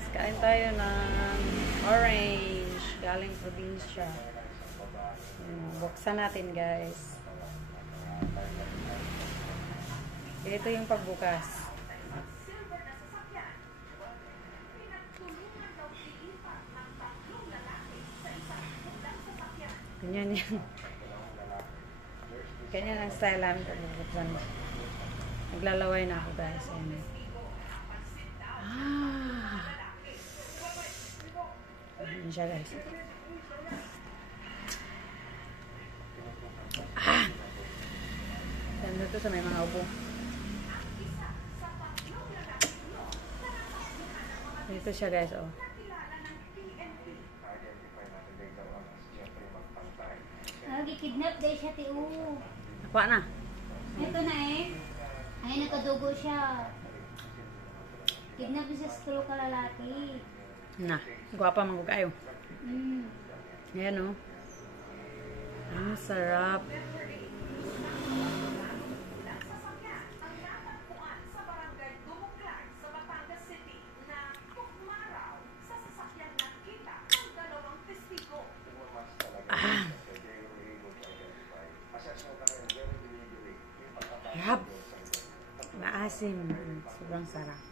guys, kain tayo ng orange galing probinsya. Buksan natin guys. Ito yung pagbukas. Ganyan yan. Ganyan ang style namin pagbubuksan. Naglalaway na ako guys. Ayan. Ayan siya guys. Ganda to sa may mga ubo. Dito siya guys, oh. Nagkikidnap dahil siya, tiyo. Nakuha na. Ito na eh. Ay, nakadugo siya. Kidnap siya sa tulo ka lalaki. Na, guwapa mga kayo. Ayan, oh. Ang sarap. Sarap. Maasim. Sobrang sarap.